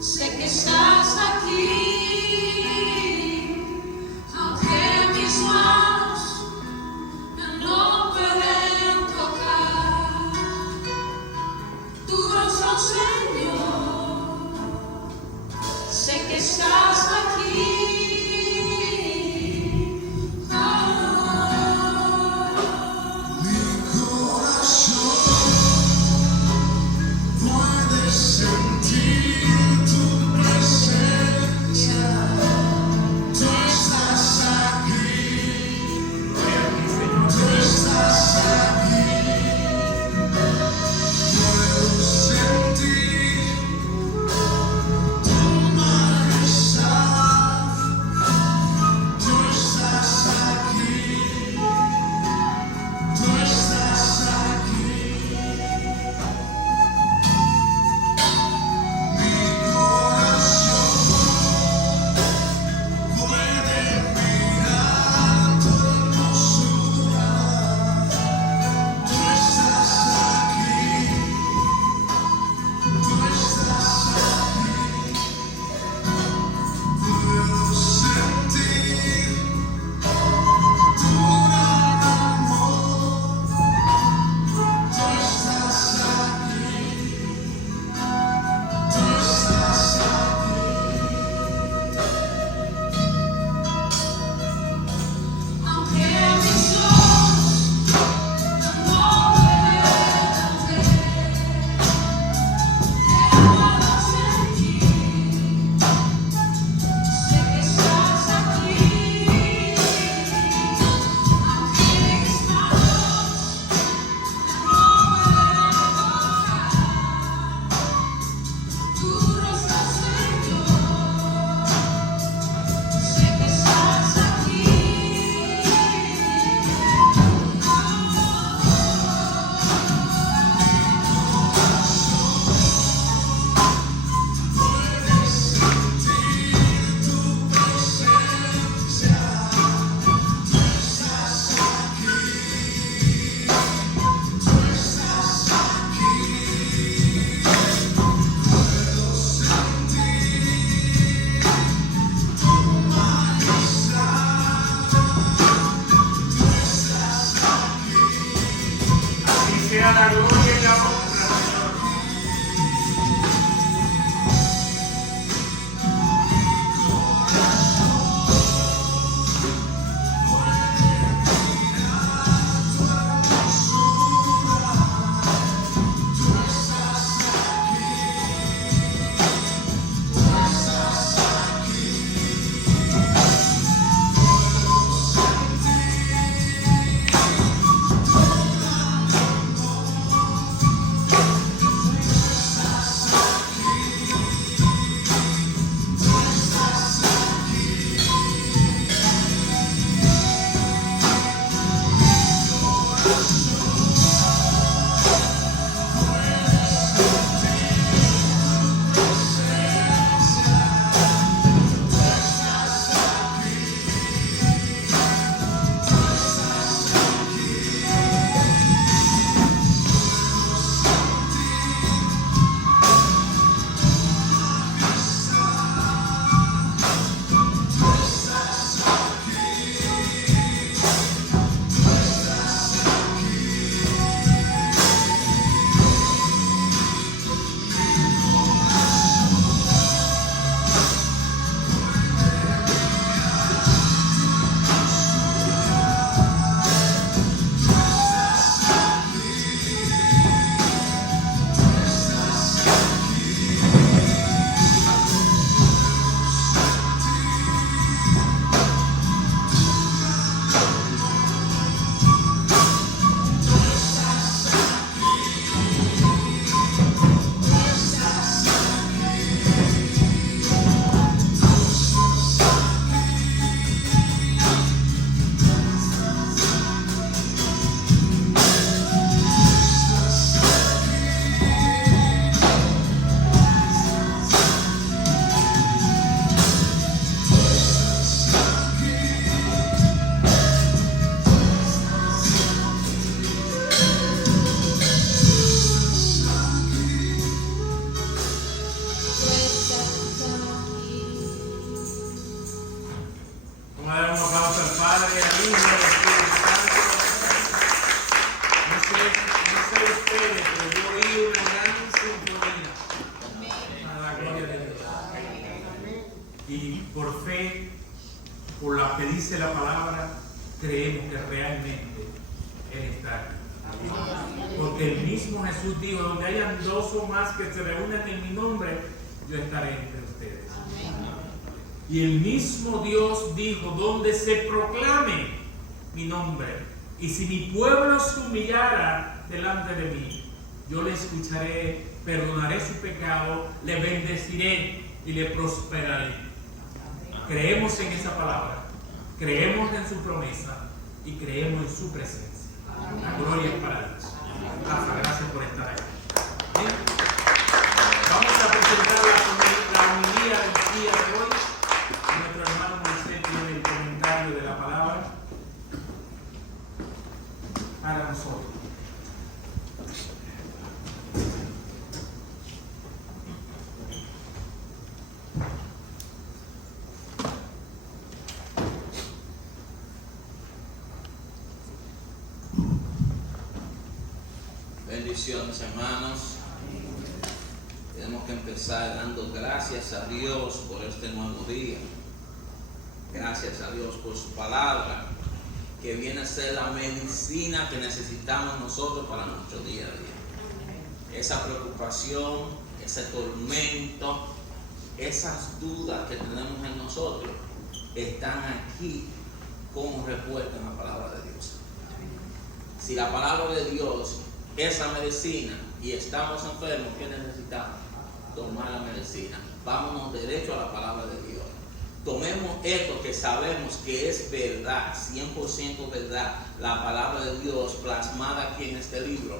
Sé que estás aquí, aunque mis manos no pueden tocar tu rostro, Señor. Sé que estás aquí. por fe, por lo que dice la palabra, creemos que realmente Él está aquí. Porque el mismo Jesús dijo, donde hayan dos o más que se reúnan en mi nombre, yo estaré entre ustedes. Y el mismo Dios dijo, donde se proclame mi nombre, y si mi pueblo se humillara delante de mí, yo le escucharé, perdonaré su pecado, le bendeciré y le prosperaré. Creemos en esa palabra, creemos en su promesa y creemos en su presencia. La gloria es para Dios. Gracias por estar aquí. ¿Bien? Vamos a presentar la homilía del día de hoy. Nuestro hermano Moisés tiene el comentario de la palabra para nosotros. Bendiciones, hermanos. Tenemos que empezar dando gracias a Dios por este nuevo día. Gracias a Dios por su palabra, que viene a ser la medicina que necesitamos nosotros para nuestro día a día. Esa preocupación, ese tormento, esas dudas que tenemos en nosotros están aquí como respuesta en la palabra de Dios. Si la palabra de Dios es la medicina y estamos enfermos, ¿qué necesitamos? Tomar la medicina. Vámonos derecho a la palabra de Dios. Tomemos esto que sabemos que es verdad, 100% verdad, la palabra de Dios plasmada aquí en este libro.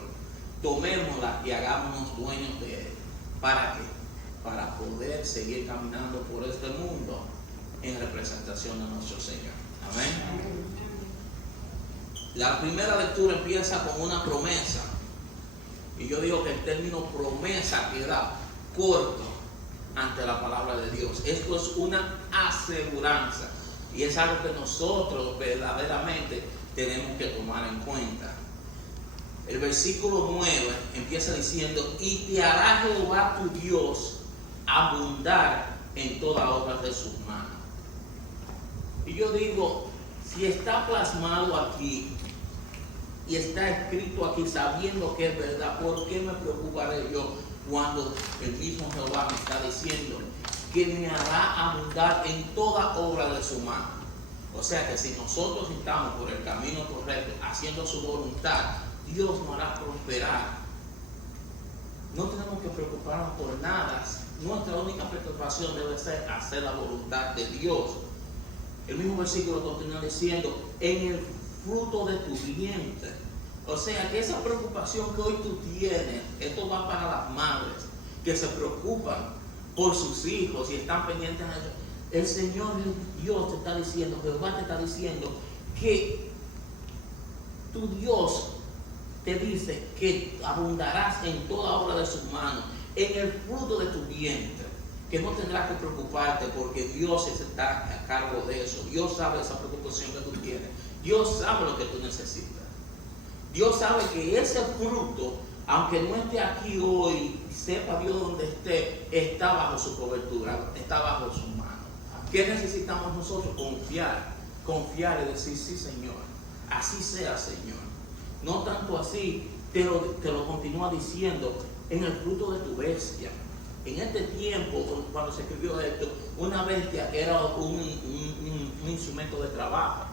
Tomémosla y hagámonos dueños de él. ¿Para qué? Para poder seguir caminando por este mundo en representación de nuestro Señor. Amén. La primera lectura empieza con una promesa. Y yo digo que el término promesa queda corto ante la palabra de Dios. Esto es una aseguranza. Y es algo que nosotros verdaderamente tenemos que tomar en cuenta. El versículo 9 empieza diciendo, y te hará Jehová tu Dios abundar en toda obra de sus manos. Y yo digo, si está plasmado aquí y está escrito aquí sabiendo que es verdad, ¿por qué me preocuparé yo cuando el mismo Jehová me está diciendo que me hará abundar en toda obra de su mano? O sea que si nosotros estamos por el camino correcto, haciendo su voluntad, Dios nos hará prosperar. No tenemos que preocuparnos por nada. Nuestra única preocupación debe ser hacer la voluntad de Dios. El mismo versículo continúa diciendo, en el fruto de tu vientre. O sea que esa preocupación que hoy tú tienes, esto va para las madres que se preocupan por sus hijos y están pendientes de ellos. El Señor Dios te está diciendo, Jehová te está diciendo que tu Dios te dice que abundarás en toda obra de sus manos, en el fruto de tu vientre, que no tendrás que preocuparte porque Dios está a cargo de eso. Dios sabe esa preocupación que tú tienes. Dios sabe lo que tú necesitas. Dios sabe que ese fruto, aunque no esté aquí hoy, sepa Dios dónde esté, está bajo su cobertura, está bajo su mano. ¿Qué necesitamos nosotros? Confiar y decir, sí, Señor, así sea, Señor. No tanto así, te lo continúa diciendo, en el fruto de tu bestia. En este tiempo, cuando se escribió esto, una bestia era un instrumento de trabajo.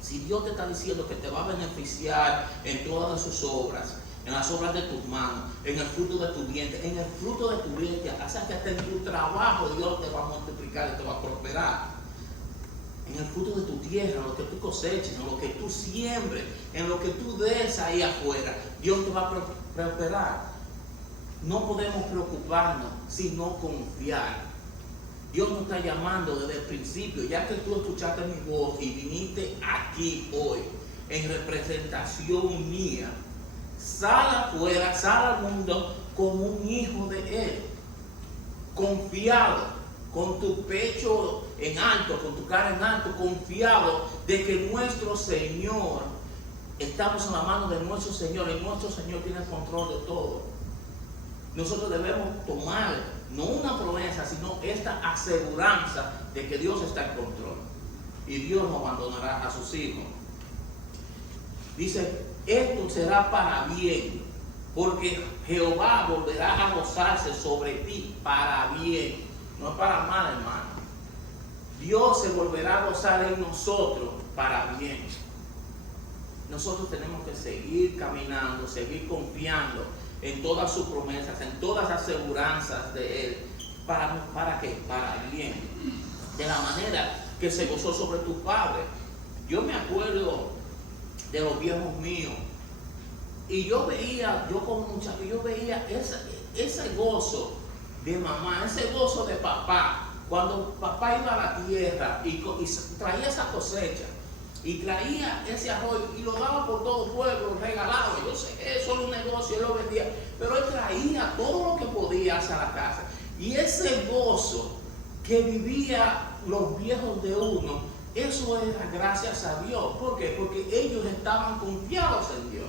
Si Dios te está diciendo que te va a beneficiar en todas sus obras, en las obras de tus manos, en el fruto de tu vientre, en el fruto de tu vientre, hasta que hasta en tu trabajo Dios te va a multiplicar y te va a prosperar. En el fruto de tu tierra, en lo que tú coseches, en lo que tú siembres, en lo que tú des ahí afuera, Dios te va a prosperar. No podemos preocuparnos, sino confiar. Dios nos está llamando desde el principio, ya que tú escuchaste mi voz y viniste aquí hoy en representación mía. Sal afuera, sal al mundo como un hijo de Él, confiado, con tu pecho en alto, con tu cara en alto, confiado de que nuestro Señor, estamos en la mano de nuestro Señor y nuestro Señor tiene el control de todo. Nosotros debemos tomar, no una promesa, sino esta aseguranza de que Dios está en control. Y Dios no abandonará a sus hijos. Dice, esto será para bien, porque Jehová volverá a gozarse sobre ti para bien, no es para mal, hermano. Dios se volverá a gozar en nosotros para bien. Nosotros tenemos que seguir caminando, seguir confiando en todas sus promesas, en todas las aseguranzas de Él. ¿Para qué? Para bien. De la manera que se gozó sobre tu padre. Yo me acuerdo de los viejos míos. Y yo como muchacho, yo veía ese gozo de mamá, ese gozo de papá, cuando papá iba a la tierra y traía esa cosecha, y traía ese arroz y lo daba por todo el pueblo, lo regalaba. Yo sé que eso era un negocio, él lo vendía, pero él traía todo lo que podía hacia la casa. Y ese gozo que vivía los viejos de uno, eso era gracias a Dios. ¿Por qué? Porque ellos estaban confiados en Dios.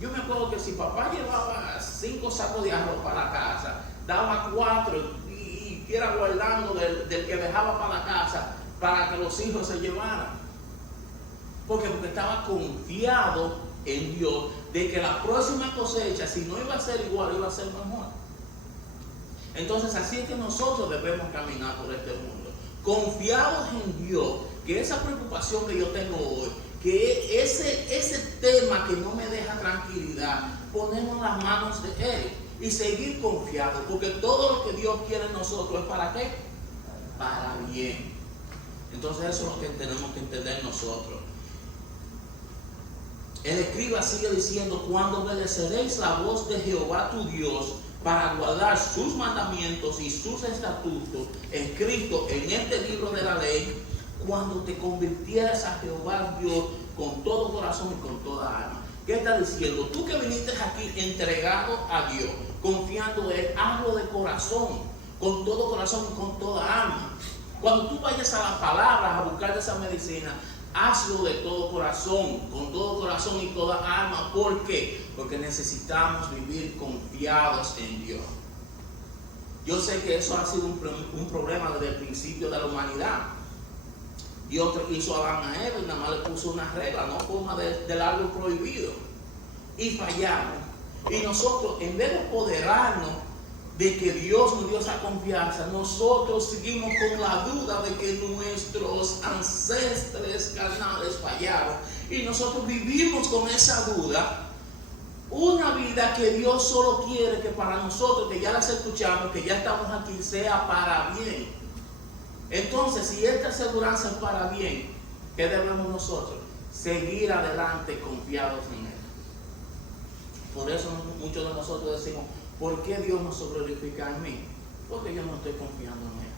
Yo me acuerdo que si papá llevaba 5 sacos de arroz para la casa, daba 4 y era guardando del que dejaba para la casa para que los hijos se llevaran. ¿Por qué? Porque estaba confiado en Dios de que la próxima cosecha, si no iba a ser igual, iba a ser mejor. Entonces así es que nosotros debemos caminar por este mundo, confiados en Dios, que esa preocupación que yo tengo hoy, que ese tema que no me deja tranquilidad, ponemos las manos de Él y seguir confiados, porque todo lo que Dios quiere en nosotros es ¿para qué? Para bien. Entonces eso es lo que tenemos que entender nosotros. El escriba sigue diciendo, cuando obedeceréis la voz de Jehová tu Dios, para guardar sus mandamientos y sus estatutos escritos en este libro de la ley, cuando te convirtieras a Jehová Dios con todo corazón y con toda alma. ¿Qué está diciendo? Tú que viniste aquí entregado a Dios, confiando en Él, hazlo de corazón, con todo corazón y con toda alma. Cuando tú vayas a la palabra a buscar esa medicina, hazlo de todo corazón, con todo corazón y toda alma. ¿Por qué? Porque necesitamos vivir confiados en Dios. Yo sé que eso ha sido un problema desde el principio de la humanidad. Dios hizo a Adán a Eva y nada más le puso una regla, no coma del árbol prohibido. Y fallamos. Y nosotros, en vez de apoderarnos de que Dios nos dio esa confianza, nosotros seguimos con la duda de que nuestros ancestres carnales fallaron. Y nosotros vivimos con esa duda. Una vida que Dios solo quiere que para nosotros, que ya las escuchamos, que ya estamos aquí, sea para bien. Entonces, si esta aseguranza es para bien, ¿qué debemos nosotros? Seguir adelante confiados en Él. Por eso muchos de nosotros decimos, ¿por qué Dios no se glorifica en mí? Porque yo no estoy confiando en Él.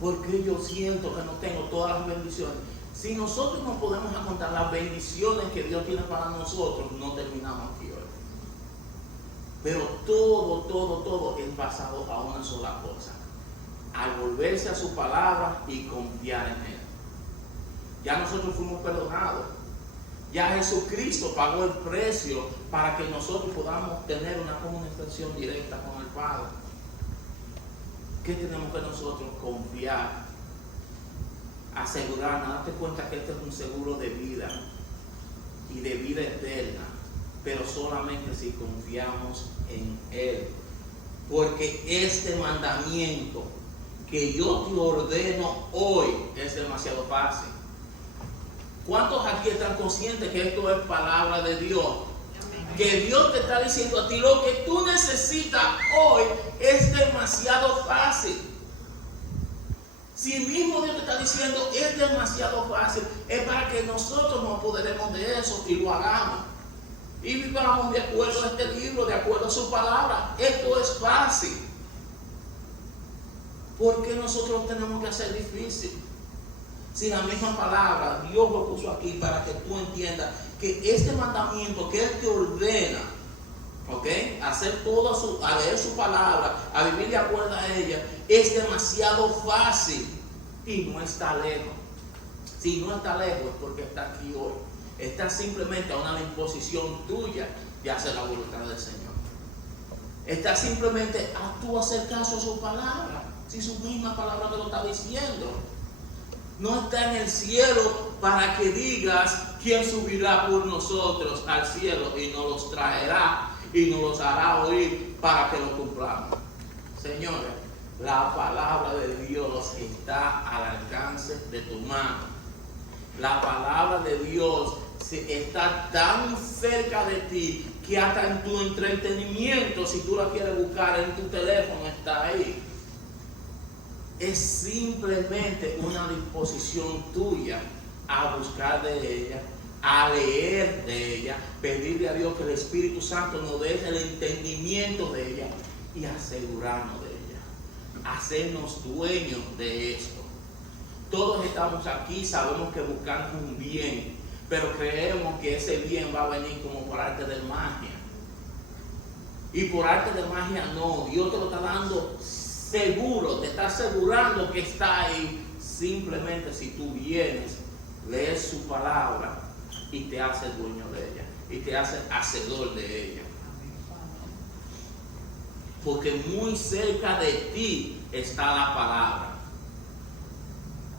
Porque yo siento que no tengo todas las bendiciones. Si nosotros no podemos contar las bendiciones que Dios tiene para nosotros, no terminamos aquí hoy. Pero todo es basado a una sola cosa: al volverse a su palabra y confiar en Él. Ya nosotros fuimos perdonados. Ya Jesucristo pagó el precio para que nosotros podamos tener una comunicación directa con el Padre. ¿Qué tenemos que nosotros confiar? Asegurarnos, date cuenta que este es un seguro de vida y de vida eterna, pero solamente si confiamos en Él. Porque este mandamiento que yo te ordeno hoy es demasiado fácil. ¿Cuántos aquí están conscientes que esto es palabra de Dios? Que Dios te está diciendo a ti, lo que tú necesitas hoy es demasiado fácil. Si mismo Dios te está diciendo es demasiado fácil, es para que nosotros nos apoderemos de eso y lo hagamos. Y vivamos de acuerdo a este libro, de acuerdo a su palabra. Esto es fácil. ¿Por qué nosotros tenemos que hacer difícil? Si la misma palabra Dios lo puso aquí para que tú entiendas que este mandamiento que Él te ordena, ¿ok? A leer su palabra, a vivir de acuerdo a ella, es demasiado fácil y no está lejos. Si no está lejos es porque está aquí hoy. Está simplemente a una imposición tuya de hacer la voluntad del Señor. Está simplemente a tú hacer caso a su palabra. Si su misma palabra te lo está diciendo. No está en el cielo para que digas quién subirá por nosotros al cielo y nos los traerá y nos los hará oír para que lo cumplamos. Señores, la palabra de Dios está al alcance de tu mano. La palabra de Dios está tan cerca de ti que hasta en tu entretenimiento, si tú la quieres buscar en tu teléfono, está ahí. Es simplemente una disposición tuya a buscar de ella, a leer de ella, pedirle a Dios que el Espíritu Santo nos dé el entendimiento de ella y asegurarnos de ella, hacernos dueños de esto. Todos estamos aquí, sabemos que buscamos un bien, pero creemos que ese bien va a venir como por arte de magia. Y por arte de magia no, Dios te lo está dando seguro, te está asegurando que está ahí. Simplemente si tú vienes, lees su palabra y te haces dueño de ella, y te haces hacedor de ella. Porque muy cerca de ti está la palabra.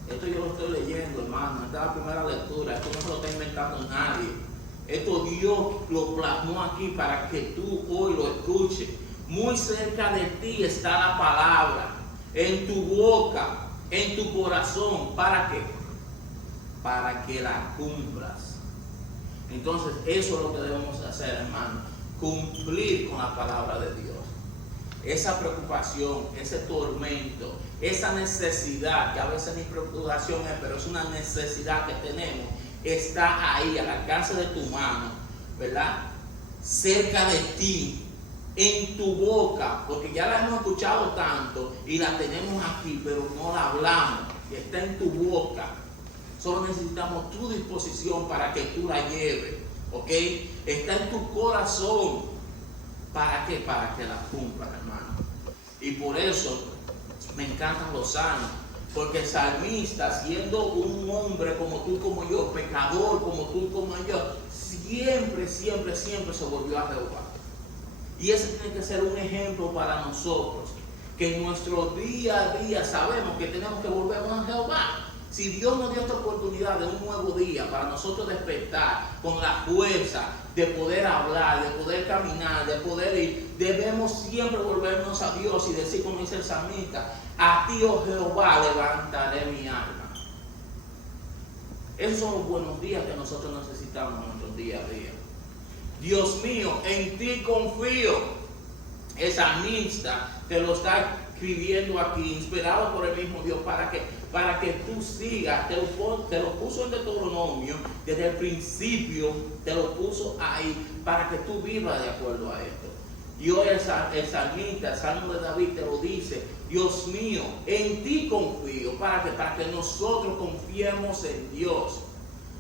Esto yo lo estoy leyendo, hermano. Esta es la primera lectura. Esto no se lo está inventando nadie. Esto Dios lo plasmó aquí para que tú hoy lo escuches. Muy cerca de ti está la palabra. En tu boca, en tu corazón. ¿Para qué? Para que la cumplas. Entonces, eso es lo que debemos hacer, hermano. Cumplir con la palabra de Dios. Esa preocupación, ese tormento, esa necesidad, que a veces ni preocupación es, pero es una necesidad que tenemos, está ahí al alcance de tu mano, ¿verdad? Cerca de ti, en tu boca, porque ya la hemos escuchado tanto y la tenemos aquí, pero no la hablamos, y está en tu boca. Solo necesitamos tu disposición para que tú la lleves, ¿ok? Está en tu corazón. ¿Para qué? Para que la cumplan, hermano. Y por eso me encantan los salmos, porque el salmista, siendo un hombre como tú, como yo, pecador como tú, como yo, siempre se volvió a Jehová. Y ese tiene que ser un ejemplo para nosotros, que en nuestro día a día sabemos que tenemos que volvernos a Jehová. Si Dios nos dio esta oportunidad de un nuevo día para nosotros despertar con la fuerza de poder hablar, de poder caminar, de poder ir, debemos siempre volvernos a Dios y decir, como dice el salmista, a ti, oh Jehová, levantaré mi alma. Esos son los buenos días que nosotros necesitamos en nuestro día a día. Dios mío, en ti confío. El salmista te lo está escribiendo aquí, inspirado por el mismo Dios, para que tú sigas. Te lo puso en Deuteronomio, desde el principio te lo puso ahí, para que tú vivas de acuerdo a esto. Y hoy el salmista, el Salmo de David te lo dice, Dios mío, en ti confío, para que nosotros confiemos en Dios.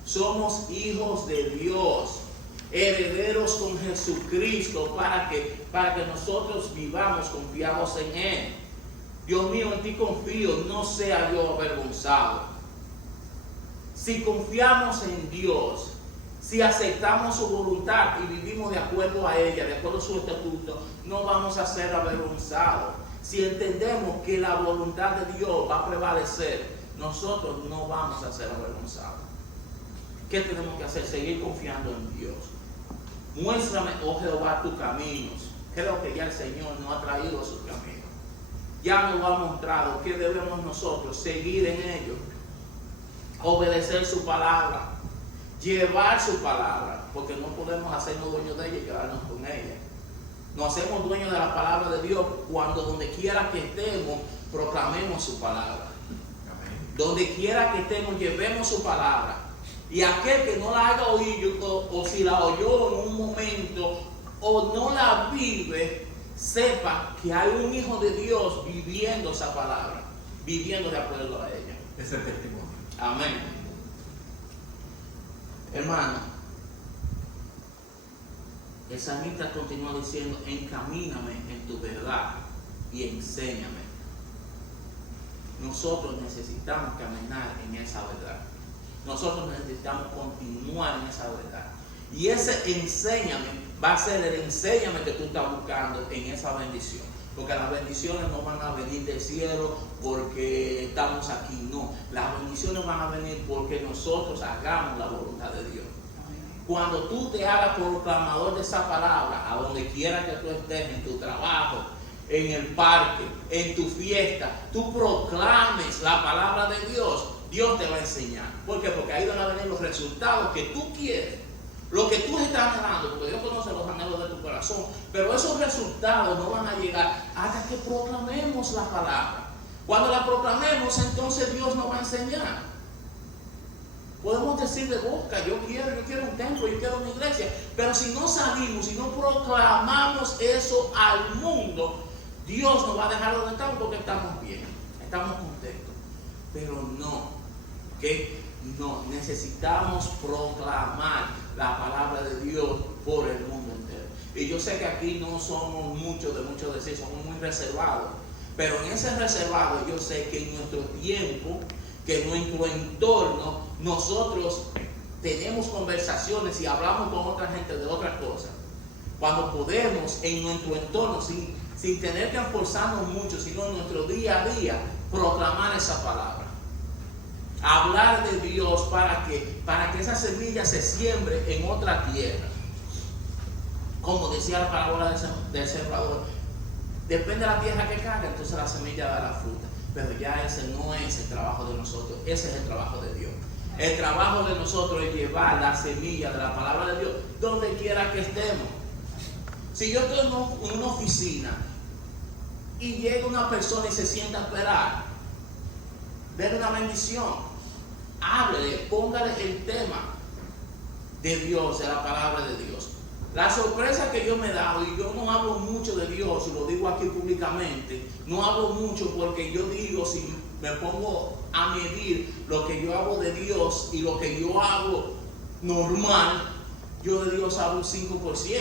Somos hijos de Dios, herederos con Jesucristo, para que nosotros vivamos confiados en Él. Dios mío, en ti confío, no sea yo avergonzado. Si confiamos en Dios, si aceptamos su voluntad y vivimos de acuerdo a ella, de acuerdo a su estatuto, no vamos a ser avergonzados. Si entendemos que la voluntad de Dios va a prevalecer, nosotros no vamos a ser avergonzados. ¿Qué tenemos que hacer? Seguir confiando en Dios. Muéstrame, oh Jehová, tus caminos. Creo que ya el Señor nos ha traído a sus caminos. Ya nos ha mostrado que debemos nosotros seguir en ellos, obedecer su palabra, llevar su palabra, porque no podemos hacernos dueños de ella y quedarnos con ella. Nos hacemos dueños de la palabra de Dios cuando donde quiera que estemos, proclamemos su palabra. Donde quiera que estemos, llevemos su palabra. Y aquel que no la haya oído, o si la oyó en un momento, o no la vive, sepa que hay un hijo de Dios viviendo esa palabra, viviendo de acuerdo a ella. Es el testimonio. Amén. Hermano, el salmista continúa diciendo, encamíname en tu verdad y enséñame. Nosotros necesitamos caminar en esa verdad. Nosotros necesitamos continuar en esa verdad. Y ese enséñame va a ser el enséñame que tú estás buscando en esa bendición. Porque las bendiciones no van a venir del cielo porque estamos aquí, no. Las bendiciones van a venir porque nosotros hagamos la voluntad de Dios. Cuando tú te hagas proclamador de esa palabra, a donde quiera que tú estés, en tu trabajo, en el parque, en tu fiesta, tú proclames la palabra de Dios, Dios te va a enseñar. ¿Por qué? Porque ahí van a venir los resultados que tú quieres, lo que tú estás anhelando, porque Dios conoce los anhelos de tu corazón, pero esos resultados no van a llegar hasta que proclamemos la palabra. Cuando la proclamemos, entonces Dios nos va a enseñar. Podemos decir de boca, yo quiero un templo, yo quiero una iglesia, pero si no salimos, si no proclamamos eso al mundo, Dios nos va a dejar donde estamos porque estamos bien, estamos contentos. Pero no, que no, necesitamos proclamar la palabra de Dios por el mundo entero. Y yo sé que aquí no somos muchos de decir, somos muy reservados, pero en ese reservado yo sé que en nuestro tiempo, que en nuestro entorno, nosotros tenemos conversaciones y hablamos con otra gente de otras cosas. Cuando podemos en nuestro entorno, sin tener que esforzarnos mucho, sino en nuestro día a día, proclamar esa palabra. Hablar de Dios para que esa semilla se siembre en otra tierra. Como decía la parábola del sembrador, depende de la tierra que caiga, entonces la semilla da la fruta. Pero ya ese no es el trabajo de nosotros, ese es el trabajo de Dios. El trabajo de nosotros es llevar la semilla de la palabra de Dios donde quiera que estemos. Si yo estoy en una oficina y llega una persona y se sienta a esperar, denle una bendición, háblele, póngale el tema de Dios, de la palabra de Dios. La sorpresa que yo me he dado, y yo no hablo mucho de Dios, y lo digo aquí públicamente, no hablo mucho porque yo digo, si me pongo a medir lo que yo hago de Dios y lo que yo hago normal, yo de Dios hablo un 5%,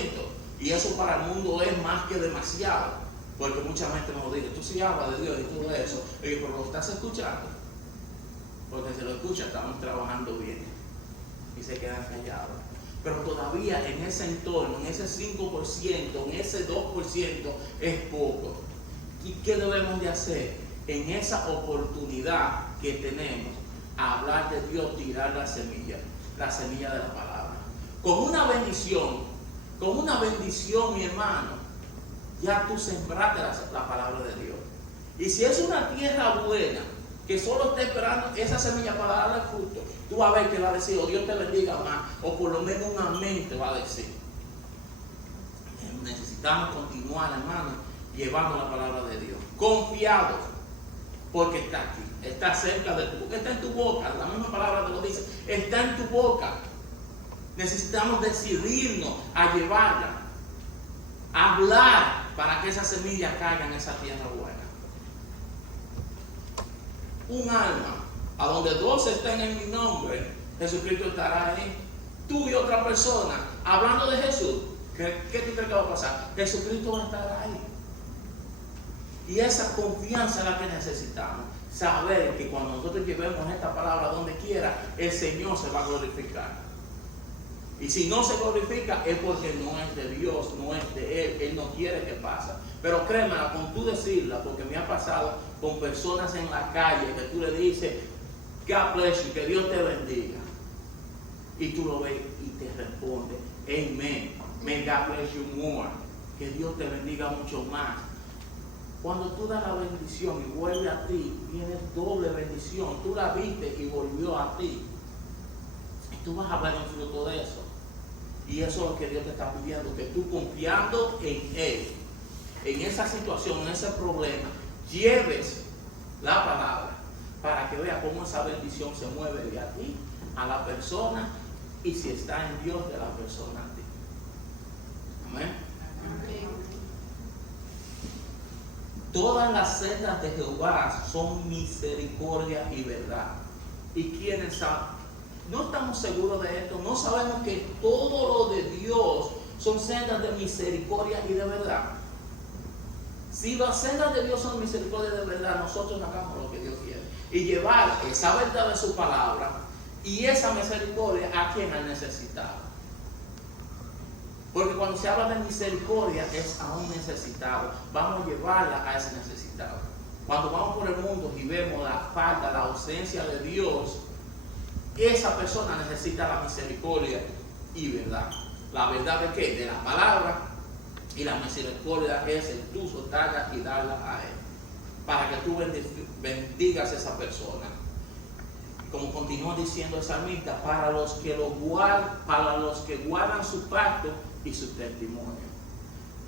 y eso para el mundo es más que demasiado, porque mucha gente me lo dice, tú sí hablas de Dios y todo eso, y yo, pero lo estás escuchando, porque si lo escuchas estamos trabajando bien, y se quedan callados. Pero todavía en ese entorno, en ese 5%, en ese 2% es poco. ¿Y qué debemos de hacer? En esa oportunidad que tenemos, hablar de Dios, tirar la semilla de la palabra. Con una bendición, mi hermano, ya tú sembraste la palabra de Dios. Y si es una tierra buena, que solo está esperando esa semilla para darle fruto, tú vas a ver que va a decir, o Dios te bendiga más, o por lo menos un amén te va a decir. Necesitamos continuar, hermano, llevando la palabra de Dios. Confiados, porque está aquí, está cerca de tu boca, está en tu boca, la misma palabra te lo dice, está en tu boca. Necesitamos decidirnos a llevarla, a hablar para que esa semilla caiga en esa tierra buena. Un alma, a donde dos estén en mi nombre, Jesucristo estará ahí. Tú y otra persona, hablando de Jesús, ¿qué tú crees que va a pasar? Jesucristo va a estar ahí. Y esa confianza es la que necesitamos. Saber que cuando nosotros llevemos esta palabra donde quiera, el Señor se va a glorificar. Y si no se glorifica es porque no es de Dios, no es de Él, Él no quiere que pase. Pero créeme, con tú decirla, porque me ha pasado con personas en la calle que tú le dices, God bless you, que Dios te bendiga. Y tú lo ves y te responde, Amen, may God bless you more, que Dios te bendiga mucho más. Cuando tú das la bendición y vuelve a ti, viene doble bendición. Tú la viste y volvió a ti. Y tú vas a ver el fruto de eso. Y eso es lo que Dios te está pidiendo, que tú confiando en Él, en esa situación, en ese problema, lleves la palabra para que vea cómo esa bendición se mueve de a ti, a la persona, y si está en Dios, de la persona a ti. Amén. Todas las sendas de Jehová son misericordia y verdad. ¿Y quiénes saben? No estamos seguros de esto, no sabemos que todo lo de Dios son sendas de misericordia y de verdad. Si las sendas de Dios son misericordia y de verdad, nosotros hagamos lo que Dios quiere. Y llevar esa verdad de su palabra y esa misericordia a quien ha necesitado. Porque cuando se habla de misericordia es a un necesitado. Vamos a llevarla a ese necesitado. Cuando vamos por el mundo y vemos la falta, la ausencia de Dios, esa persona necesita la misericordia y verdad. ¿La verdad de qué? De la palabra. Y la misericordia es el tú soltarla y darla a Él. Para que tú bendigas a esa persona. Como continúa diciendo el salmista, para los que guardan su pacto y su testimonio.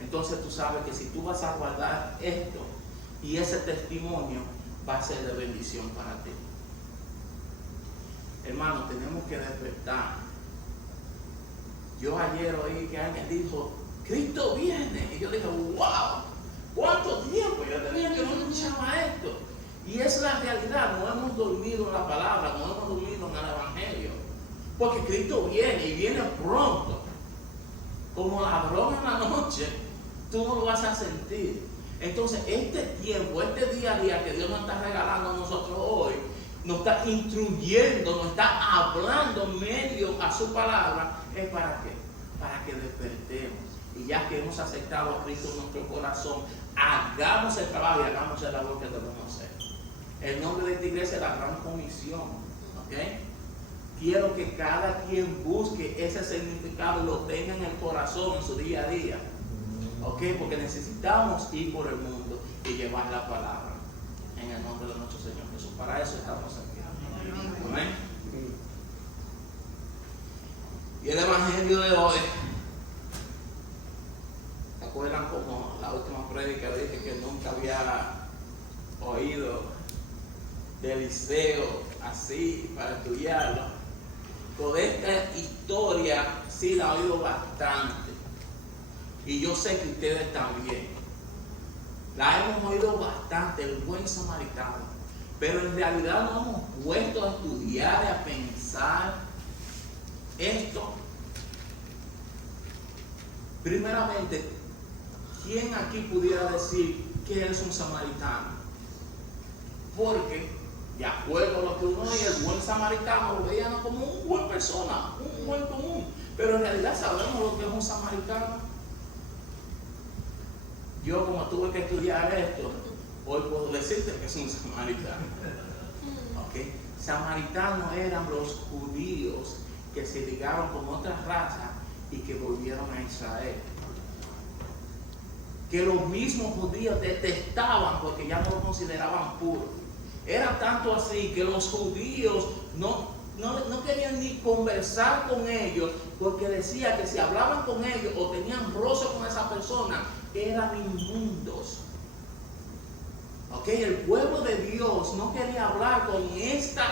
Entonces tú sabes que si tú vas a guardar esto y ese testimonio va a ser de bendición para ti. Hermano, tenemos que despertar. Yo ayer oí que alguien dijo, Cristo viene. Y yo dije, wow, ¿cuánto tiempo? Yo tenía que no escuchaba esto. Y es la realidad, no hemos dormido en la palabra, no hemos dormido en el Evangelio. Porque Cristo viene y viene pronto. Como ladrón en la noche, tú no lo vas a sentir. Entonces, este tiempo, este día a día que Dios nos está regalando a nosotros hoy, nos está instruyendo, nos está hablando en medio a su palabra, ¿es para qué? Para que despertemos. Y ya que hemos aceptado a Cristo en nuestro corazón, hagamos el trabajo y hagamos la labor que debemos hacer. El nombre de esta iglesia es la Gran Comisión. ¿Okay? Quiero que cada quien busque ese significado y lo tenga en el corazón en su día a día. ¿Okay? Porque necesitamos ir por el mundo y llevar la palabra. En el nombre de nuestro Señor Jesús. Para eso estamos aquí. Amén. Y el Evangelio de hoy, ¿se acuerdan como la última prédica dije que nunca había oído de Eliseo así para estudiarlo? Toda esta historia sí la he oído bastante. Y yo sé que ustedes también. La hemos oído bastante, el buen samaritano. Pero en realidad no hemos puesto a estudiar y a pensar esto. Primeramente, ¿quién aquí pudiera decir que es un samaritano? Porque, de acuerdo a lo que uno oye, el buen samaritano lo veían como una buena persona, un buen común. Pero en realidad sabemos lo que es un samaritano. Yo, como tuve que estudiar esto, hoy puedo decirte que es un samaritano. ¿Okay? Samaritanos eran los judíos que se ligaron con otras razas y que volvieron a Israel. Que los mismos judíos detestaban porque ya no lo consideraban puro. Era tanto así que los judíos no querían ni conversar con ellos porque decía que si hablaban con ellos o tenían roce con esa persona, eran inmundos. ¿Okay? El pueblo de Dios no quería hablar con esta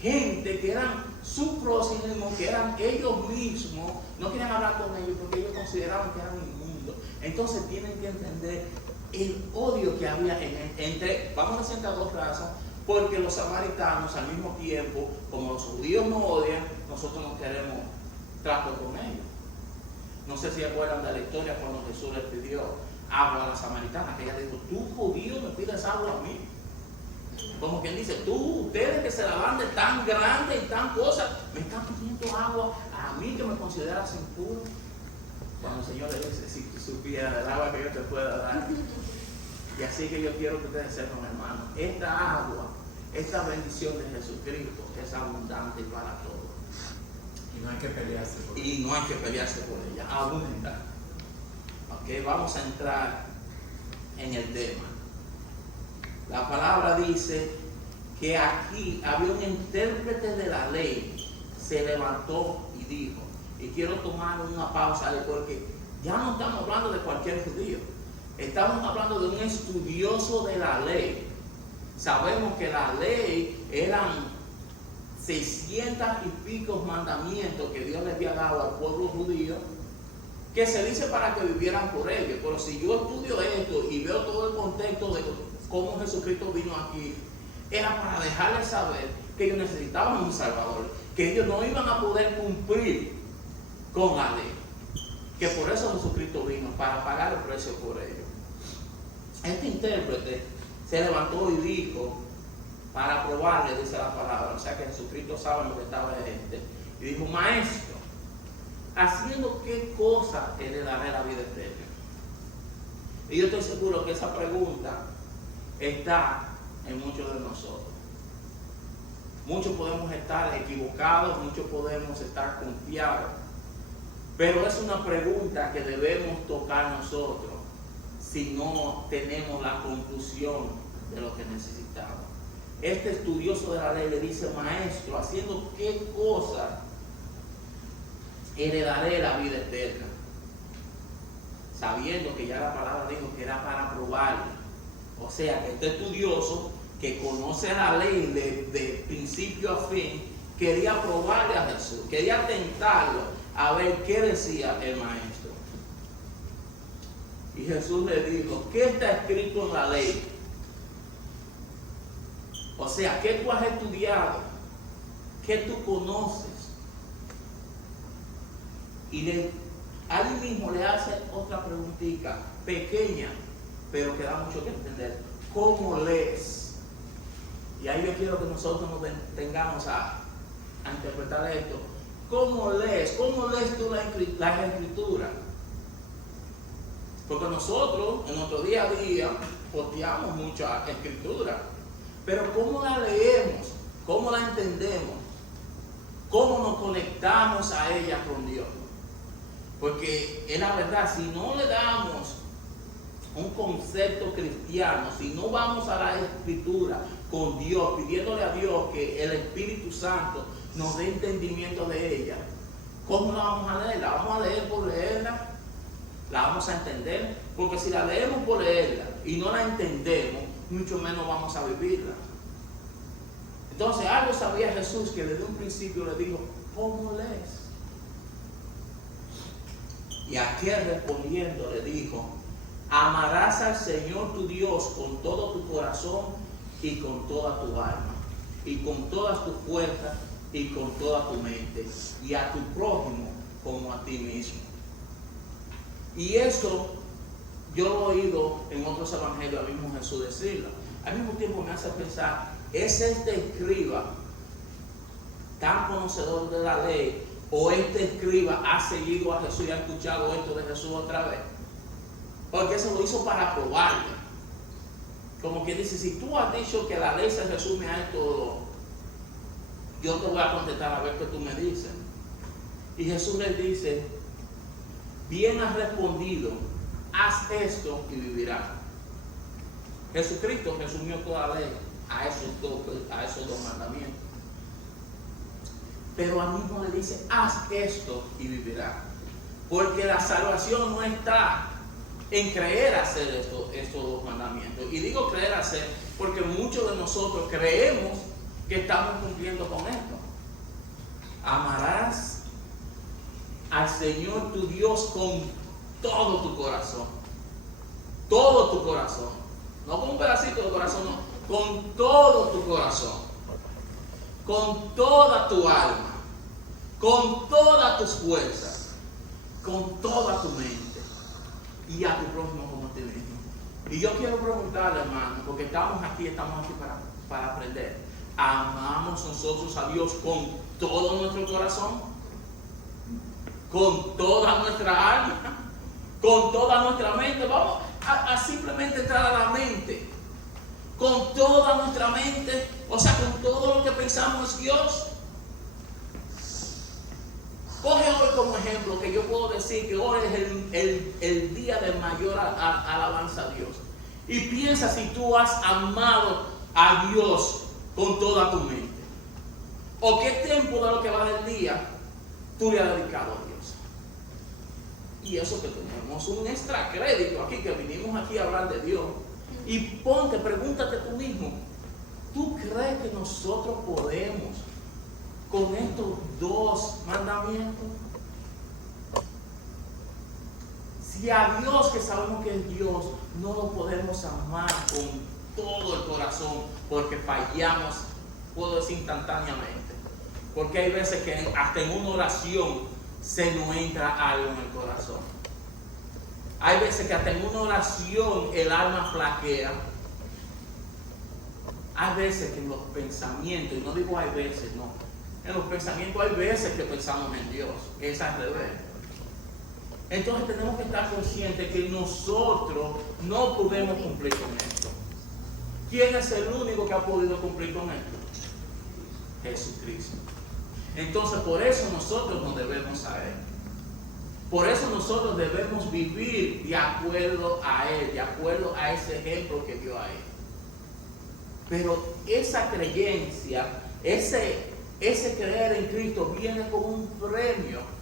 gente que eran su prójimo, que eran ellos mismos, no querían hablar con ellos porque ellos consideraban que eran inmundos. Entonces tienen que entender el odio que había entre, vamos a decir, entre dos razas, porque los samaritanos al mismo tiempo, como los judíos nos odian, nosotros no queremos trato con ellos. No sé si acuerdan de la historia cuando Jesús les pidió agua a la samaritana, que ella dijo, tú judío me pides agua a mí. Como quien dice, ustedes que se la van de tan grande y tan cosas, me están pidiendo agua a mí que me consideras impuro. Cuando el Señor le dice, si tú supieras el agua que yo te pueda dar. Y así que yo quiero que ustedes sepan, hermanos, esta agua, esta bendición de Jesucristo es abundante para todos. Y no hay que pelearse por ella. Y no hay que pelearse por ella, abunda. Ok, vamos a entrar en el tema. La palabra dice que aquí había un intérprete de la ley, se levantó y dijo, y quiero tomar una pausa porque ya no estamos hablando de cualquier judío, estamos hablando de un estudioso de la ley. Sabemos que la ley eran 600 y pico mandamientos que Dios le había dado al pueblo judío, que se dice para que vivieran por ellos. Pero si yo estudio esto y veo todo el contexto de cómo Jesucristo vino aquí, era para dejarles saber que ellos necesitaban un Salvador, que ellos no iban a poder cumplir con la ley, que por eso Jesucristo vino, para pagar el precio por ellos. Este intérprete se levantó y dijo, para probarle, dice la palabra, o sea que Jesucristo sabe lo que estaba en este, y dijo, maestro, ¿haciendo qué cosa heredaré la vida eterna? Y yo estoy seguro que esa pregunta está en muchos de nosotros. Muchos podemos estar equivocados, muchos podemos estar confiados, pero es una pregunta que debemos tocar nosotros si no tenemos la conclusión de lo que necesitamos. Este estudioso de la ley le dice: maestro, ¿haciendo qué cosa heredaré la vida eterna? Sabiendo que ya la palabra dijo que era para probarle. O sea, que este estudioso que conoce la ley de principio a fin, quería probarle a Jesús, quería tentarlo a ver qué decía el maestro. Y Jesús le dijo: ¿qué está escrito en la ley? O sea, ¿qué tú has estudiado? ¿Qué tú conoces? Y ahí mismo le hace otra preguntita, pequeña, pero que da mucho que entender. ¿Cómo lees? Y ahí yo quiero que nosotros nos tengamos a interpretar esto. ¿Cómo lees? ¿Cómo lees tú las escrituras? Porque nosotros en nuestro día a día posteamos mucha escritura, pero ¿cómo la leemos? ¿Cómo la entendemos? ¿Cómo nos conectamos a ella con Dios? Porque es la verdad, si no le damos un concepto cristiano, si no vamos a la escritura con Dios, pidiéndole a Dios que el Espíritu Santo nos dé entendimiento de ella, ¿cómo la vamos a leer? ¿La vamos a leer por leerla? ¿La vamos a entender? Porque si la leemos por leerla y no la entendemos, mucho menos vamos a vivirla. Entonces algo sabía Jesús, que desde un principio le dijo: ¿cómo lees? Y aquel respondiendo le dijo: amarás al Señor tu Dios con todo tu corazón y con toda tu alma y con todas tus fuerzas y con toda tu mente, y a tu prójimo como a ti mismo. Y eso yo lo he oído en otros evangelios al mismo Jesús decirlo. Al mismo tiempo me hace pensar: ¿es este escriba tan conocedor de la ley, o este escriba ha seguido a Jesús y ha escuchado esto de Jesús otra vez? Porque eso lo hizo para probarle. Como que dice: si tú has dicho que la ley se resume a esto, yo te voy a contestar a ver qué tú me dices. Y Jesús les dice: bien has respondido, haz esto y vivirás. Jesucristo resumió toda la ley a esos dos mandamientos. Pero al mismo le dice: haz esto y vivirás. Porque la salvación no está en creer hacer estos dos mandamientos. Y digo creer hacer porque muchos de nosotros creemos que estamos cumpliendo con esto. Amarás al Señor tu Dios con todo tu corazón. Todo tu corazón. No con un pedacito de corazón, no. Con todo tu corazón. Con toda tu alma. Con todas tus fuerzas. Con toda tu mente. Y a tu prójimo como a ti mismo. Y yo quiero preguntarle, hermano, porque estamos aquí para aprender. ¿Amamos nosotros a Dios con todo nuestro corazón? ¿Con toda nuestra alma? ¿Con toda nuestra mente? Vamos a simplemente entrar a la mente. Con toda nuestra mente, o sea, con todo lo que pensamos es Dios. Coge hoy como ejemplo, que yo puedo decir que hoy es el día de mayor alabanza a Dios. Y piensa si tú has amado a Dios con toda tu mente. O qué tiempo de lo que va del día tú le has dedicado a Dios. Y eso que tenemos un extra crédito aquí, que vinimos aquí a hablar de Dios. Y pregúntate tú mismo: ¿tú crees que nosotros podemos con estos dos mandamientos? Si a Dios, que sabemos que es Dios, no lo podemos amar con todo el corazón, porque fallamos, puedo decir instantáneamente. Porque hay veces que hasta en una oración se nos entra algo en el corazón. Hay veces que hasta en una oración el alma flaquea. Hay veces que en los pensamientos, y no digo hay veces, no, en los pensamientos hay veces que pensamos en Dios, es al revés. Entonces tenemos que estar conscientes que nosotros no podemos cumplir con esto. ¿Quién es el único que ha podido cumplir con esto? Jesucristo. Entonces por eso nosotros nos debemos a Él. Por eso nosotros debemos vivir de acuerdo a Él, de acuerdo a ese ejemplo que dio a Él. Pero esa creencia, ese creer en Cristo viene con un premio.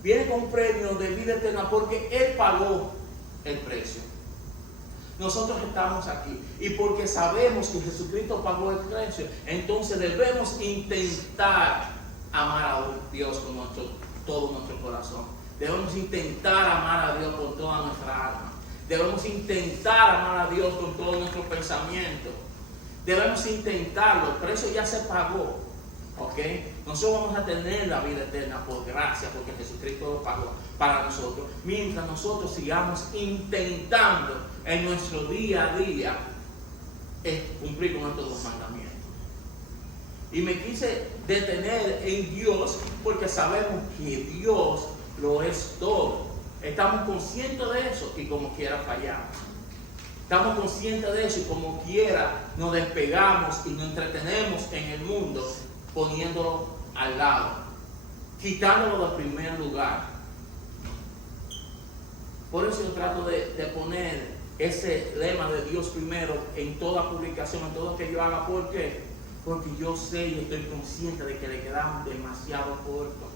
Viene con un premio de vida eterna porque Él pagó el precio. Nosotros estamos aquí y porque sabemos que Jesucristo pagó el precio, entonces debemos intentar amar a Dios con todo nuestro corazón. Debemos intentar amar a Dios con toda nuestra alma. Debemos intentar amar a Dios con todo nuestro pensamiento. Debemos intentarlo, el precio ya se pagó. ¿Ok? Nosotros vamos a tener la vida eterna por gracia, porque Jesucristo lo pagó para nosotros. Mientras nosotros sigamos intentando en nuestro día a día cumplir con estos dos mandamientos. Y me quise detener en Dios porque sabemos que Dios lo es todo. Estamos conscientes de eso y como quiera fallamos. Estamos conscientes de eso y como quiera nos despegamos y nos entretenemos en el mundo poniéndolo al lado, quitándolo del primer lugar. Por eso yo trato de poner ese lema de Dios primero en toda publicación, en todo lo que yo haga. ¿Por qué? Porque yo sé y estoy consciente de que le quedamos demasiado cortos.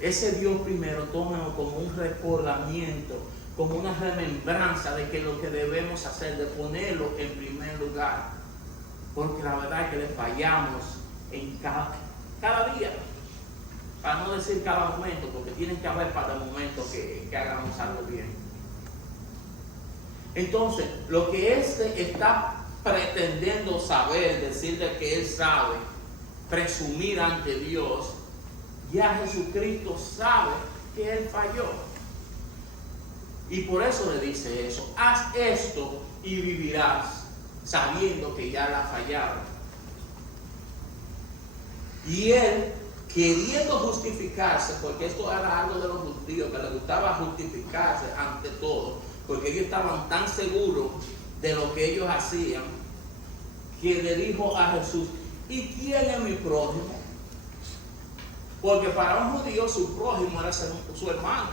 Ese Dios primero, tómenlo como un recordamiento, como una remembranza de que lo que debemos hacer, de ponerlo en primer lugar. Porque la verdad es que le fallamos en cada día, para no decir cada momento, porque tienen que haber para el momento que hagamos algo bien. Entonces, lo que está pretendiendo saber, decirle que él sabe, presumir ante Dios, ya Jesucristo sabe que él falló. Y por eso le dice eso: haz esto y vivirás, sabiendo que ya la fallaron. Y él, queriendo justificarse, porque esto era algo de los judíos, que les gustaba justificarse ante todo, porque ellos estaban tan seguros de lo que ellos hacían, que le dijo a Jesús: ¿y quién es mi prójimo? Porque para un judío su prójimo era su hermano.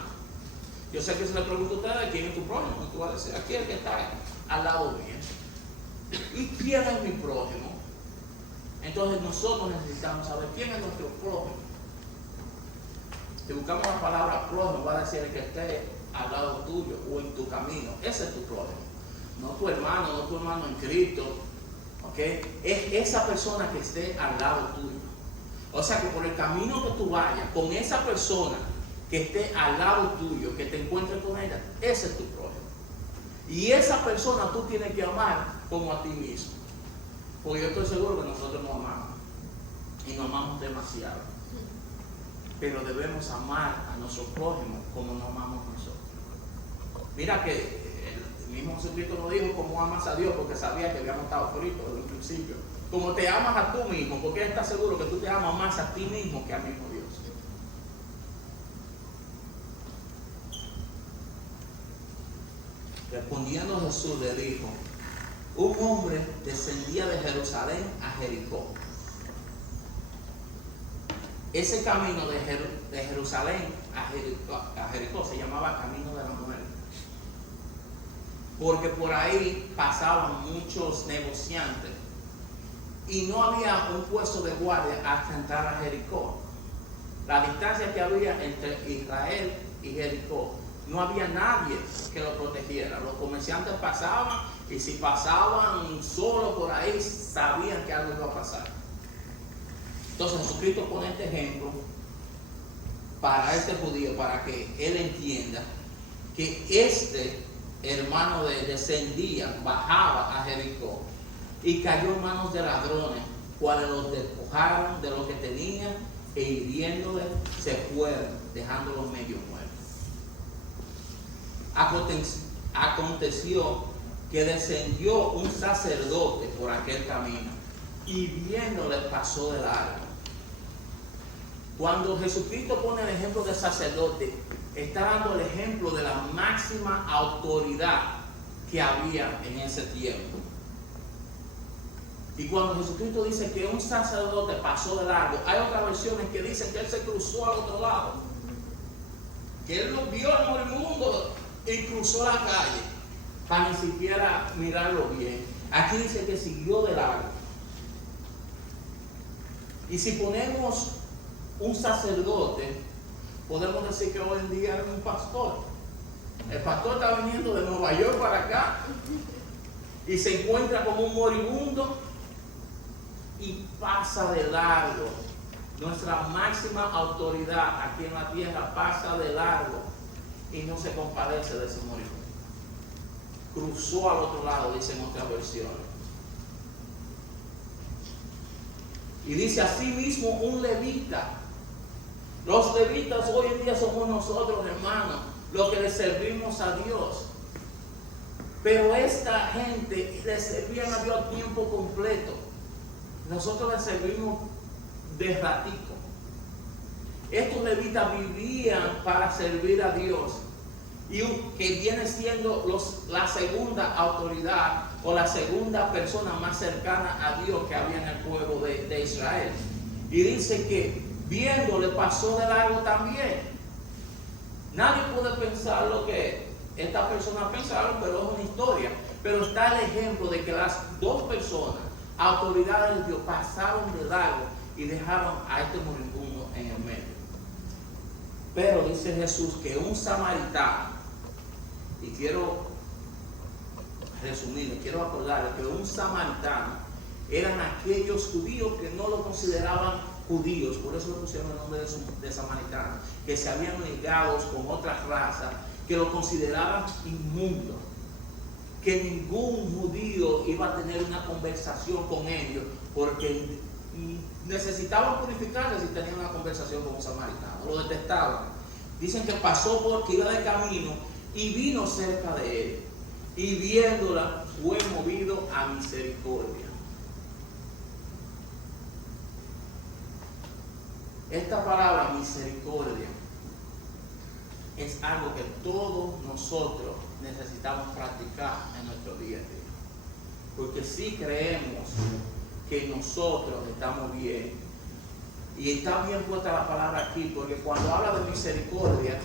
Yo sé que se le pregunta a ustedes: ¿quién es tu prójimo? Y tú vas a decir: aquí el que está al lado mío. ¿Y quién es mi prójimo? Entonces nosotros necesitamos saber quién es nuestro prójimo. Si buscamos la palabra prójimo, va a decir el que esté al lado tuyo o en tu camino. Ese es tu prójimo. No tu hermano en Cristo. ¿Okay? Es esa persona que esté al lado tuyo. O sea que por el camino que tú vayas, con esa persona que esté al lado tuyo, que te encuentres con ella, ese es tu prójimo. Y esa persona tú tienes que amar como a ti mismo. Porque yo estoy seguro que nosotros nos amamos. Y nos amamos demasiado. Pero debemos amar a nuestro prójimo como nos amamos nosotros. Mira que el mismo Jesucristo nos dijo cómo amas a Dios, porque sabía que habíamos estado fritos desde el principio. Como te amas a tú mismo, porque Él está seguro que tú te amas más a ti mismo que al mismo Dios. Respondiendo Jesús le dijo: un hombre descendía de Jerusalén a Jericó. Ese camino de Jerusalén a Jericó se llamaba Camino de la Muerte, porque por ahí pasaban muchos negociantes y no había un puesto de guardia hasta entrar a Jericó. La distancia que había entre Israel y Jericó, no había nadie que lo protegiera. Los comerciantes pasaban, y si pasaban solo por ahí, sabían que algo iba a pasar. Entonces Jesucristo pone este ejemplo para este judío, para que él entienda que este hermano de él descendía, bajaba a Jericó y cayó en manos de ladrones, cuales los despojaron de lo que tenían e hiriéndole se fueron, dejándolos medio muertos. Aconteció que descendió un sacerdote por aquel camino y viéndole pasó de largo. Cuando Jesucristo pone el ejemplo del sacerdote, está dando el ejemplo de la máxima autoridad que había en ese tiempo. Y cuando Jesucristo dice que un sacerdote pasó de largo, hay otras versiones que dicen que él se cruzó al otro lado, que él lo vio al moribundo y cruzó la calle para ni siquiera mirarlo bien. Aquí dice que siguió de largo. Y si ponemos un sacerdote, podemos decir que hoy en día es un pastor. El pastor está viniendo de Nueva York para acá y se encuentra como un moribundo y pasa de largo. Nuestra máxima autoridad aquí en la tierra pasa de largo y no se compadece de ese moribundo. Cruzó al otro lado, dicen otras versiones. Y dice así mismo un levita. Los levitas hoy en día somos nosotros, hermanos, los que le servimos a Dios. Pero esta gente le servían a Dios a tiempo completo. Nosotros le servimos de ratico. Estos levitas vivían para servir a Dios. Y que viene siendo la segunda autoridad o la segunda persona más cercana a Dios que había en el pueblo de Israel. Y dice que viéndole pasó de largo también. Nadie puede pensar lo que esta persona pensaron, pero es una historia. Pero está el ejemplo de que las dos personas, autoridades de Dios, pasaron de largo y dejaron a este moribundo en el medio. Pero dice Jesús que un samaritano, y quiero resumirlo, quiero acordarles que un samaritano eran aquellos judíos que no lo consideraban judíos, por eso le pusieron el nombre de samaritano, que se habían ligado con otras razas, que lo consideraban inmundo, que ningún judío iba a tener una conversación con ellos, porque necesitaban purificarse si tenían una conversación con un samaritano, lo detestaban. Dicen que pasó porque iba de camino y vino cerca de él, y viéndola fue movido a misericordia. Esta palabra misericordia es algo que todos nosotros necesitamos practicar en nuestro día a día. Porque si creemos que nosotros estamos bien, y está bien puesta la palabra aquí, porque cuando habla de misericordia,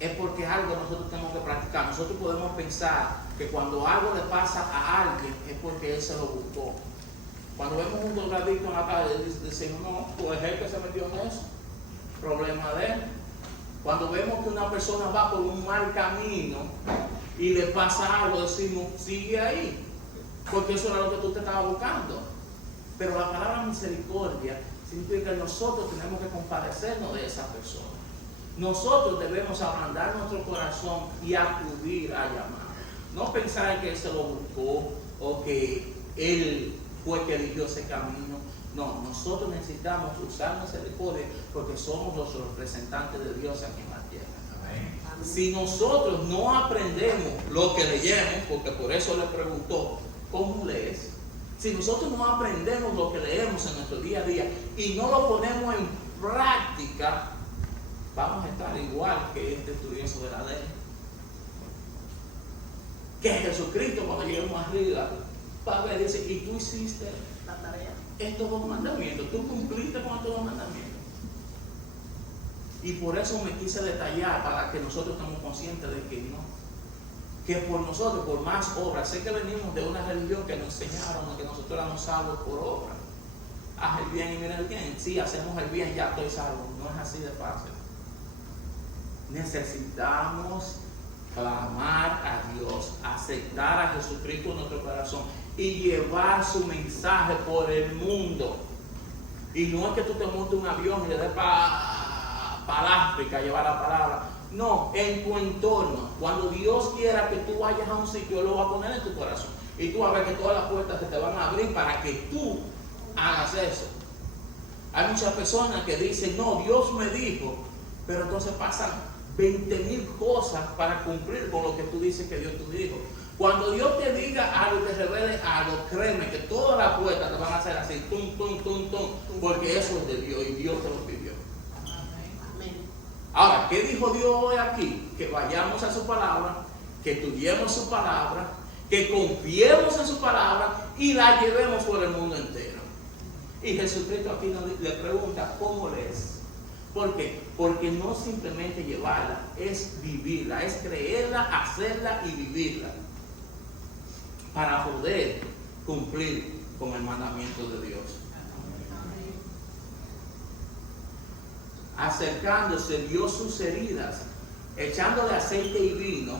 es porque es algo que nosotros tenemos que practicar. Nosotros podemos pensar que cuando algo le pasa a alguien es porque él se lo buscó. Cuando vemos un drogadicto en la calle, decimos, no, pues es él que se metió en eso, problema de él. Cuando vemos que una persona va por un mal camino y le pasa algo, decimos, sigue ahí, porque eso era lo que tú te estabas buscando. Pero la palabra misericordia significa que nosotros tenemos que compadecernos de esa persona. Nosotros debemos ablandar nuestro corazón y acudir a llamar. No pensar que él se lo buscó o que él fue que eligió ese camino. No, nosotros necesitamos usar misericordia porque somos los representantes de Dios aquí en la tierra. Amén. Si nosotros no aprendemos lo que leemos, porque por eso le preguntó, ¿cómo lees? Si nosotros no aprendemos lo que leemos en nuestro día a día y no lo ponemos en práctica, vamos a estar igual que este estudioso de la ley. Que Jesucristo, cuando lleguemos arriba, Pablo dice, ¿y tú hiciste la tarea? Estos dos mandamientos, tú cumpliste con estos dos mandamientos. Y por eso me quise detallar para que nosotros estemos conscientes de que no. Que por nosotros, por más obras, sé que venimos de una religión que nos enseñaron que nosotros éramos salvos por obra. Haz el bien y mira el bien. Sí, hacemos el bien, ya estoy salvo. No es así de fácil. Necesitamos clamar a Dios, aceptar a Jesucristo en nuestro corazón y llevar su mensaje por el mundo. Y no es que tú te montes un avión y le des para África a llevar la palabra. No, en tu entorno. Cuando Dios quiera que tú vayas a un sitio, lo va a poner en tu corazón. Y tú vas a ver que todas las puertas se te van a abrir para que tú hagas eso. Hay muchas personas que dicen, no, Dios me dijo, pero entonces pasan 20,000 cosas para cumplir con lo que tú dices que Dios te dijo. Cuando Dios te diga algo, te revele algo, créeme que todas las puertas te van a hacer así, tum, tum, tum, tum, porque eso es de Dios y Dios te lo pidió. Ahora, ¿qué dijo Dios hoy aquí? Que vayamos a su palabra, que estudiemos su palabra, que confiemos en su palabra y la llevemos por el mundo entero. Y Jesucristo aquí le pregunta, ¿cómo lees? ¿Por qué? Porque no simplemente llevarla, es vivirla, es creerla, hacerla y vivirla para poder cumplir con el mandamiento de Dios. Acercándose, vio sus heridas, echándole aceite y vino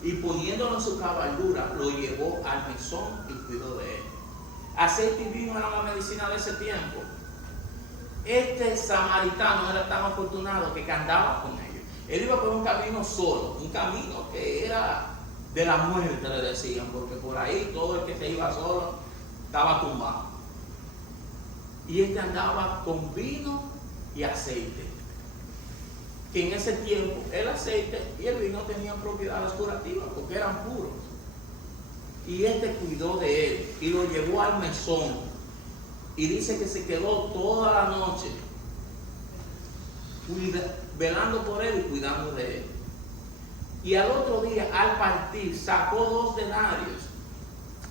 y poniéndolo en su cabalgura, lo llevó al mesón y cuidó de él. Aceite y vino era la medicina de ese tiempo. Este samaritano era tan afortunado que andaba con ellos. Él iba por un camino solo, un camino que era de la muerte, le decían, porque por ahí todo el que se iba solo estaba tumbado. Y este andaba con vino y aceite. Que en ese tiempo el aceite y el vino tenían propiedades curativas porque eran puros. Y este cuidó de él y lo llevó al mesón. Y dice que se quedó toda la noche velando por él y cuidando de él. Y al otro día, al partir, sacó 2 denarios.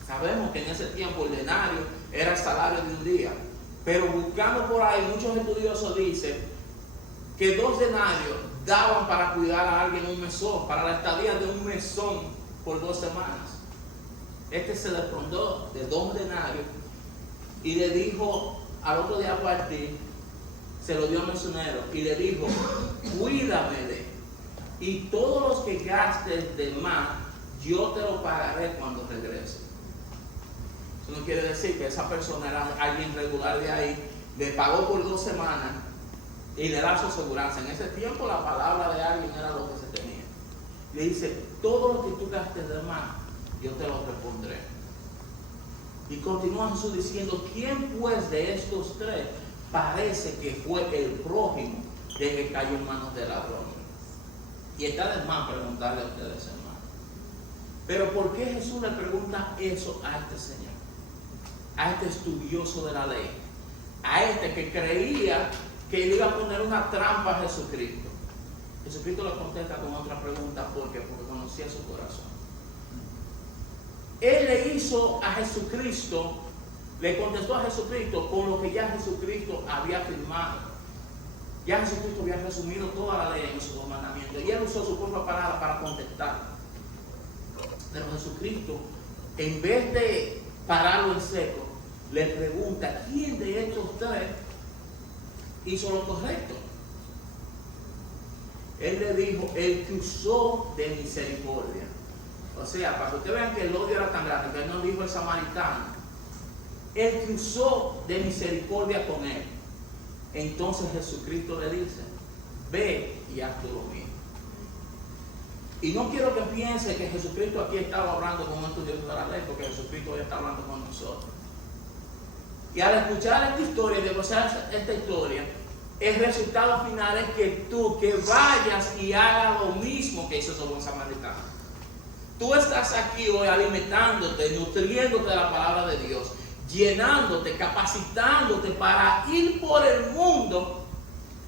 Sabemos que en ese tiempo el denario era el salario de un día. Pero buscando por ahí, muchos estudiosos dicen que 2 denarios daban para cuidar a alguien un mesón, para la estadía de un mesón por 2 semanas. Este se desprendió de 2 denarios y le dijo al otro día a partir, se lo dio al mesonero y le dijo, cuídame de, y todos los que gastes de más, yo te lo pagaré cuando regrese. Eso no quiere decir que esa persona era alguien regular de ahí, le pagó por 2 semanas y le da su aseguranza. En ese tiempo la palabra de alguien era lo que se tenía. Le dice, todo lo que tú gastes de más, yo te lo repondré. Y continúa Jesús diciendo, ¿quién pues de estos 3 parece que fue el prójimo de que cayó en manos de ladrones? Y está de más preguntarle a ustedes, hermanos. Pero ¿por qué Jesús le pregunta eso a este señor? A este estudioso de la ley. A este que creía que le iba a poner una trampa a Jesucristo. Jesucristo le contesta con otra pregunta. ¿Por qué? Porque conocía su corazón. Él le hizo a Jesucristo, le contestó a Jesucristo con lo que ya Jesucristo había firmado. Ya Jesucristo había resumido toda la ley en esos 2 mandamientos. Y él usó su propia palabra para contestar. Pero Jesucristo, en vez de pararlo en seco, le pregunta, ¿quién de estos 3 hizo lo correcto? Él le dijo, el que usó de misericordia. O sea, para que ustedes vean que el odio era tan grande, que él no dijo el samaritano, el que usó de misericordia con él. Entonces Jesucristo le dice, ve y haz tú lo mismo. Y no quiero que piense que Jesucristo aquí estaba hablando con un estudioso de la ley, porque Jesucristo hoy está hablando con nosotros. Y al escuchar esta historia y negociar esta historia, el resultado final es que tú que vayas y hagas lo mismo que hizo ese buen samaritano. Tú estás aquí hoy alimentándote, nutriéndote de la palabra de Dios, llenándote, capacitándote para ir por el mundo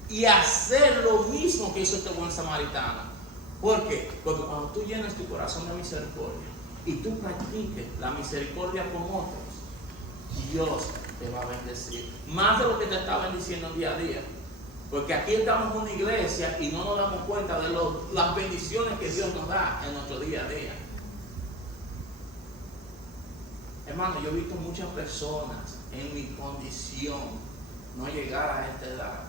y hacer lo mismo que hizo este buen samaritano. ¿Por qué? Porque cuando tú llenas tu corazón de misericordia y tú practiques la misericordia con otros, Dios te va a bendecir. Más de lo que te está bendiciendo día a día. Porque aquí estamos en una iglesia y no nos damos cuenta de las bendiciones que Dios nos da en nuestro día a día. Hermano, yo he visto muchas personas en mi condición no llegar a esta edad.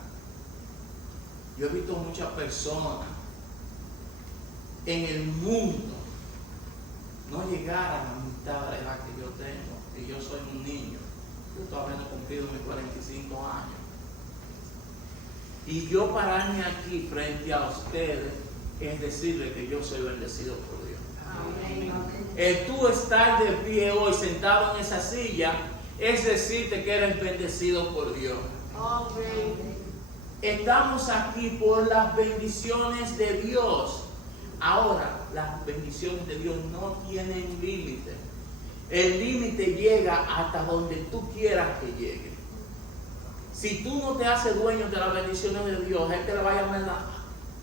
Yo he visto muchas personas en el mundo no llegar a la mitad de la edad que yo tengo. Y yo soy un niño. Yo todavía no he cumplido mis 45 años. Y yo pararme aquí frente a ustedes es decirle que yo soy bendecido por Dios. El tú estar de pie hoy sentado en esa silla es decirte que eres bendecido por Dios. Estamos aquí por las bendiciones de Dios. Ahora, las bendiciones de Dios no tienen límite. El límite llega hasta donde tú quieras que llegue. Si tú no te haces dueño de las bendiciones de Dios, Él te la va a llamar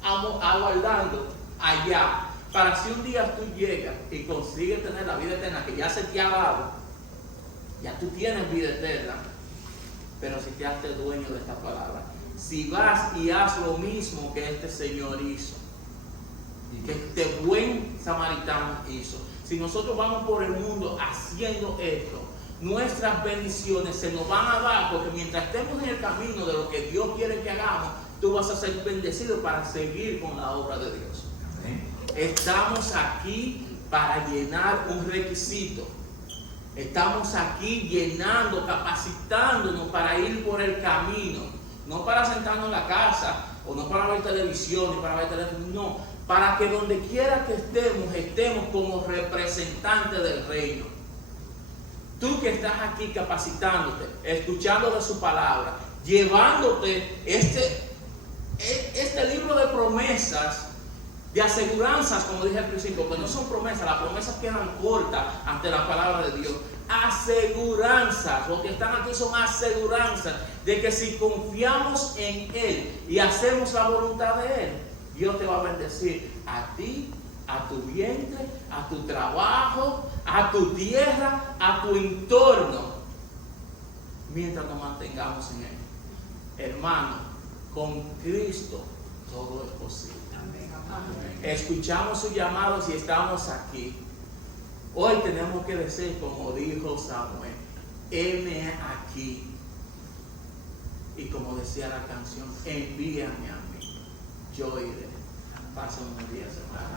aguardando allá, para si un día tú llegas y consigues tener la vida eterna que ya se te ha dado, ya tú tienes vida eterna, pero si te haces dueño de esta palabra, si vas y haz lo mismo que este Señor hizo, que este buen samaritano hizo, si nosotros vamos por el mundo haciendo esto, nuestras bendiciones se nos van a dar, porque mientras estemos en el camino de lo que Dios quiere que hagamos, tú vas a ser bendecido para seguir con la obra de Dios. Estamos aquí para llenar un requisito. Estamos aquí llenando, capacitándonos para ir por el camino. No para sentarnos en la casa, o no para ver televisión, ni para ver teléfono, no. Para que donde quiera que estemos como representantes del reino. Tú que estás aquí capacitándote, escuchando de su palabra, llevándote este libro de promesas, de aseguranzas, como dije al principio, que no son promesas, las promesas quedan cortas ante la palabra de Dios. Aseguranzas, lo que están aquí son aseguranzas de que si confiamos en Él y hacemos la voluntad de Él, Dios te va a bendecir a ti, a tu vientre, a tu trabajo, a tu tierra, a tu entorno, mientras nos mantengamos en Él. Hermano, con Cristo todo es posible. Escuchamos sus llamados y estamos aquí. Hoy tenemos que decir, como dijo Samuel, heme aquí. Y como decía la canción, envíame a mí, yo iré. Pasen unos días, hermano.